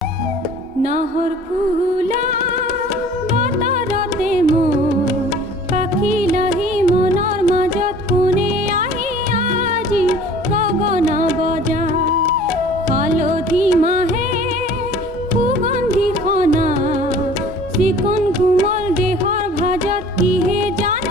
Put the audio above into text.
নাহৰ ফুলা বতৰতে মোৰ পাখি লাহি মনৰ মাজত কোনে আহি আজি গগনা বজা হালধি মাহে সুগন্ধি খনা চিকন কোমল দেহৰ ভাজত কিহে জান